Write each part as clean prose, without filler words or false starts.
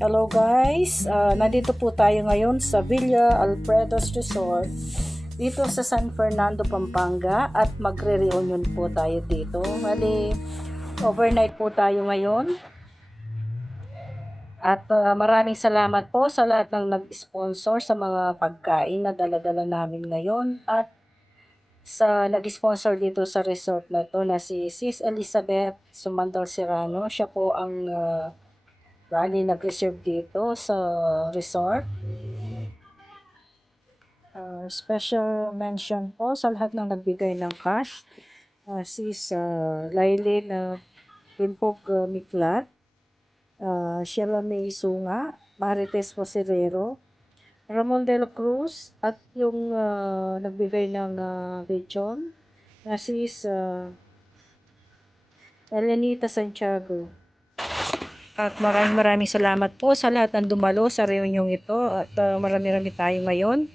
Hello guys, nandito po tayo ngayon sa Villa Alfredos Resort dito sa San Fernando, Pampanga at magre-reunion po tayo dito. Bali, overnight po tayo ngayon at maraming salamat po sa lahat ng nag-sponsor sa mga pagkain na dala-dala namin ngayon at sa nag-sponsor dito sa resort na to na si Sis Elizabeth Sumandal Serrano. Siya po ang nag-reserve dito sa resort. Special mention po sa lahat ng nagbigay ng cash. Sis Lailin Pimpog Miklat, Sheila May Sunga, Marites Poserero, Ramon de la Cruz, at yung nagbigay ng lechon na sis Elenita Santiago. At maraming salamat po sa lahat ng dumalo sa reunion ito at marami-rami tayo ngayon.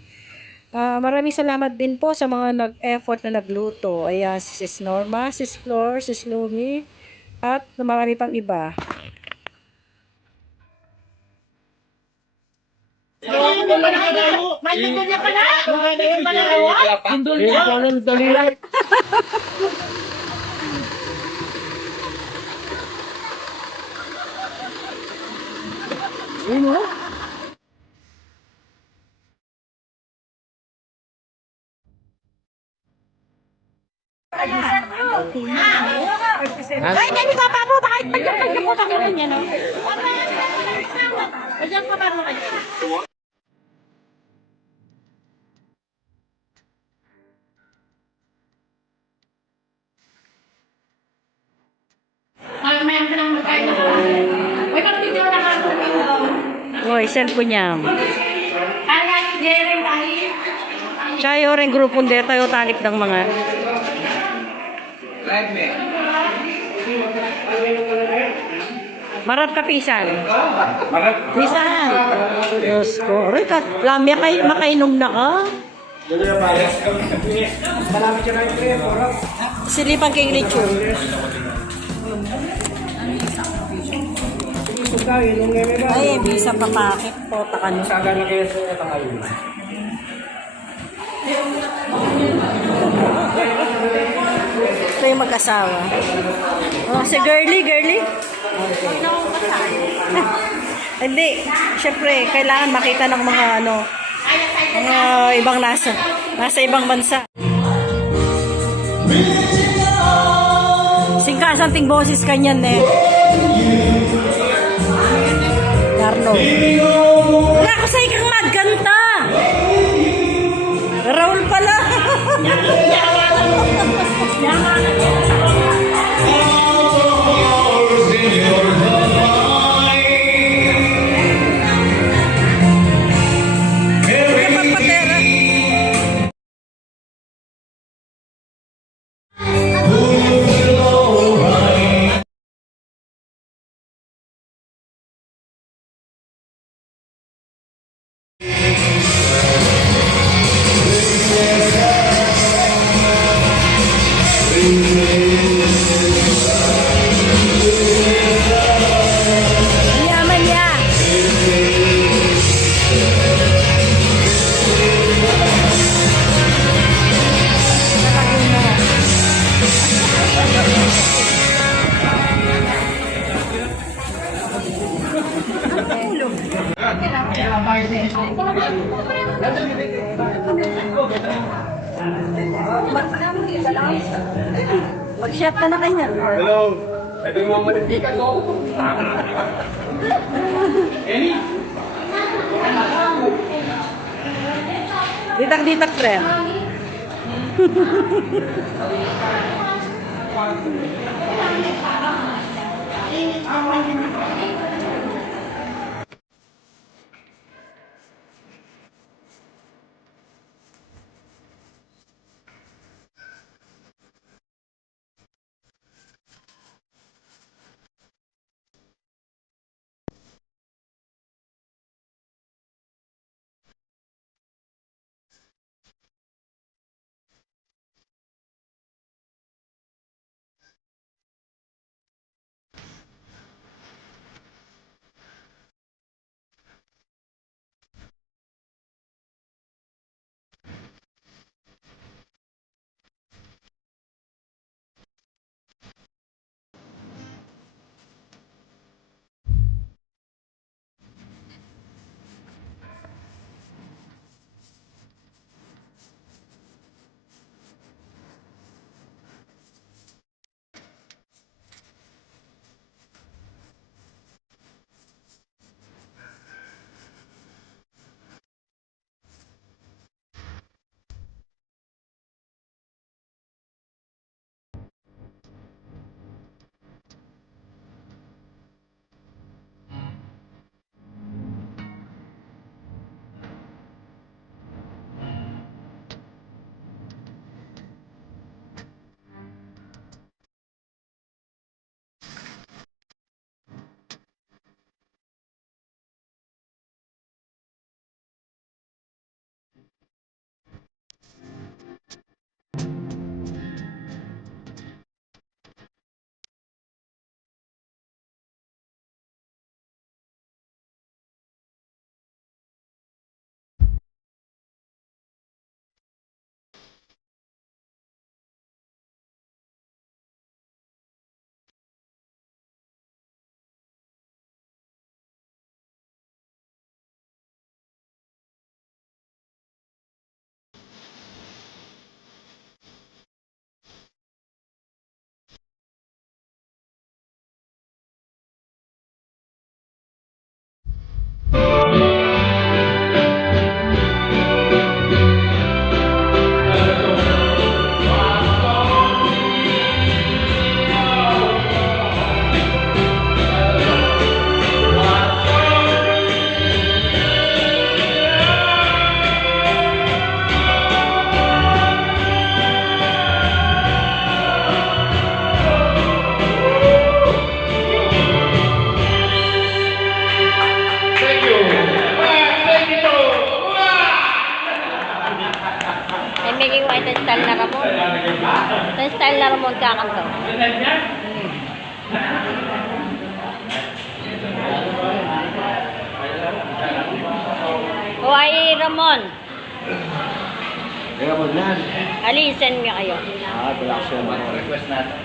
Maraming salamat din po sa mga nag-effort na nagluto. Ayan, si Sis Norma, Sis Flor, Sis Lumi, at marami pang iba. Ay, hindi ka pa po. Bakit pagkakalimutan ko rin yan, no? Diyan ka ba naman? May ang pinang magkain na. Uy, bakit hindi ako nakakalimutan? Uy, cellphone niya. Ay, Jerry, tayo. Siya yung rin grupong dito tayo talik ng mga. Marat ka pisan. Pisan. Diyos ko. Aray ka, lamya kay makainom na ka. Silipan kay lechon. Ay, bisa papakit po. Takan. Ito yung mag-asawa. Si Girly. Okay. Hindi. Siyempre, kailangan makita ng mga mga ibang nasa ibang bansa. Singkasanting boses kanyan eh. Garno. Wala ko sa ikang magkanta. Raul pala. Yaman niya. Mag-shot ka na kanya. Hello. Ito yung mga manitikan ko. Ditak, friend. Ramon kakanta. O ay Ramon. Kaya mo yan. Ali, send me kayo. Production. Request natin.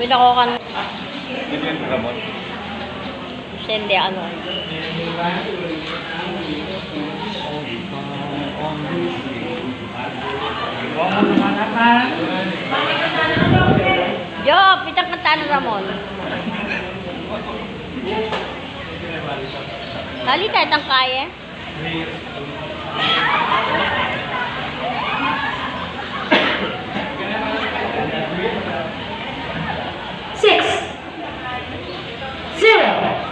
Pinako kan. Ito yung Ramon. Send ano. Yo, pitang kanta ng Ramon. Dali tayo tang kaya. Six. Zero.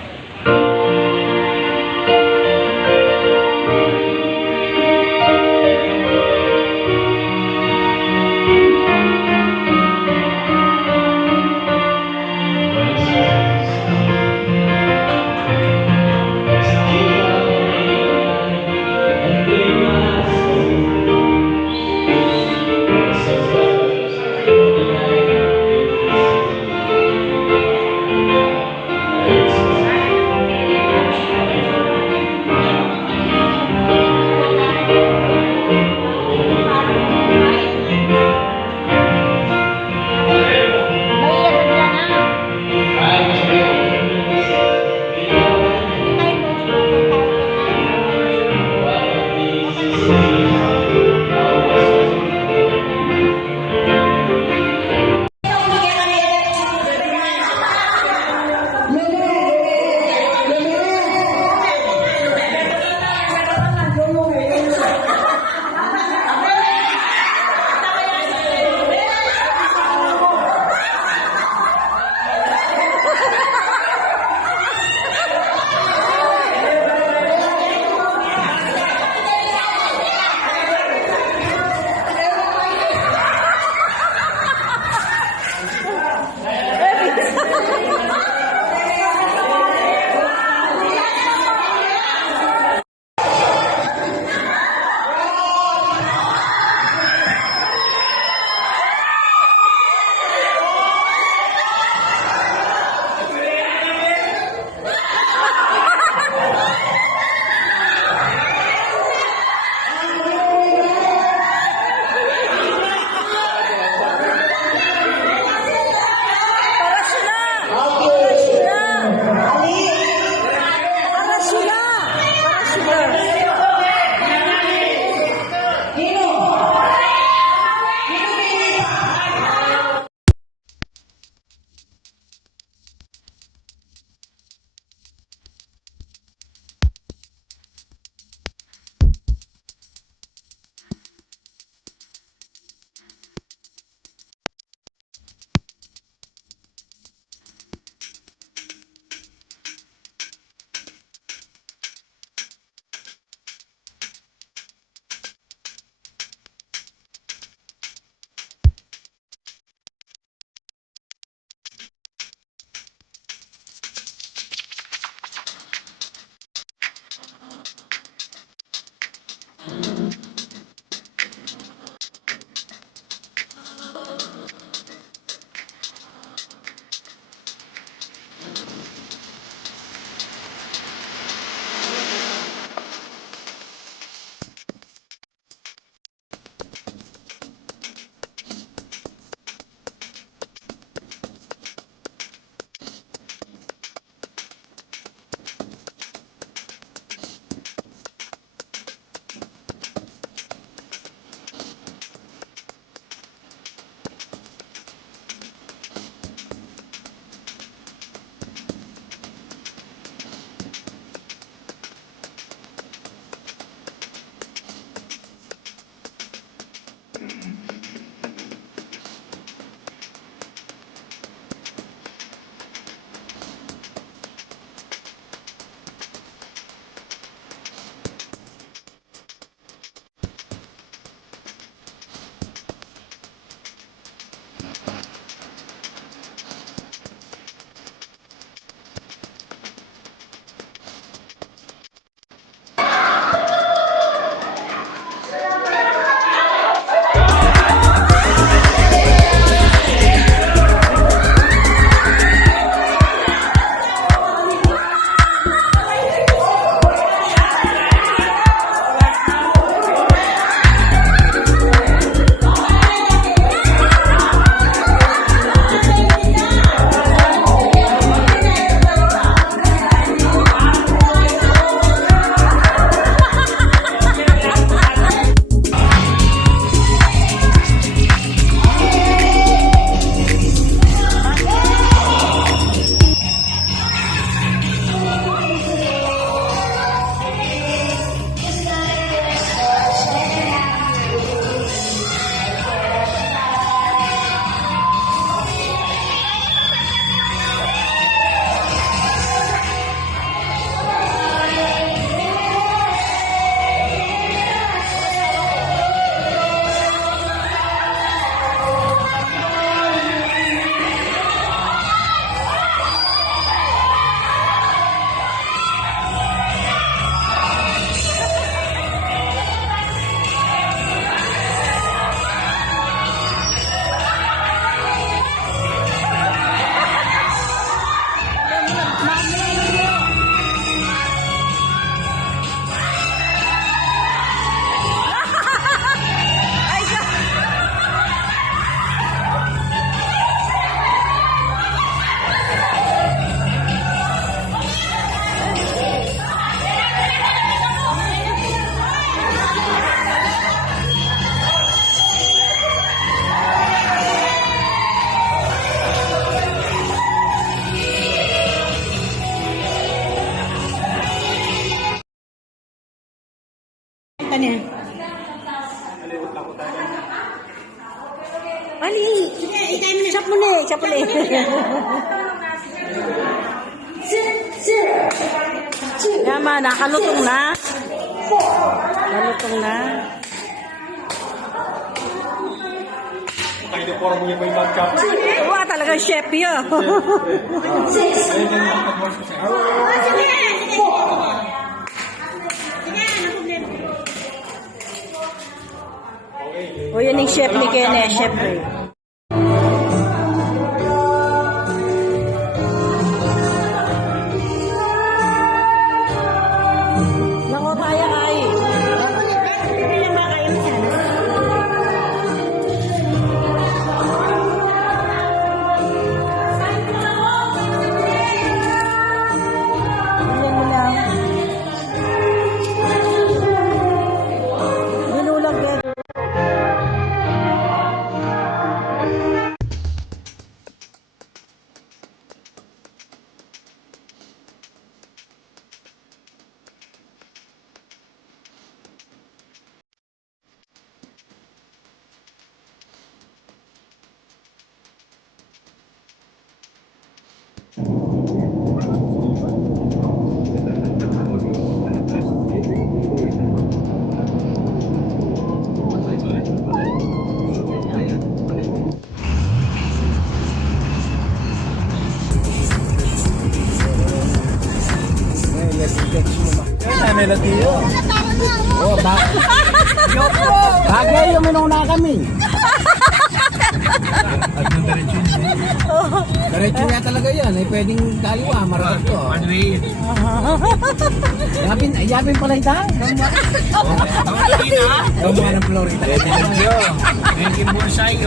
niya. Ali! Chop mo na eh, chop mo na eh. Yama, nakalutong na. Nakalutong na. Kayo po mo yung may bangkap. Wow, talagang chef yun. O yun yung chef ni Kene, chef Ray. Nako, kaya ay. Bigyan mo lang. Binulag yan. Melody yun. Oh, bagay yung minuna kami. At yung diretso yun. Diretso nga talaga yan. Eh, pwedeng kaliwa. Maratot ko. One way. Yapin pala ita. Gawa ng Florida. Thank you. Thank you, Bursay.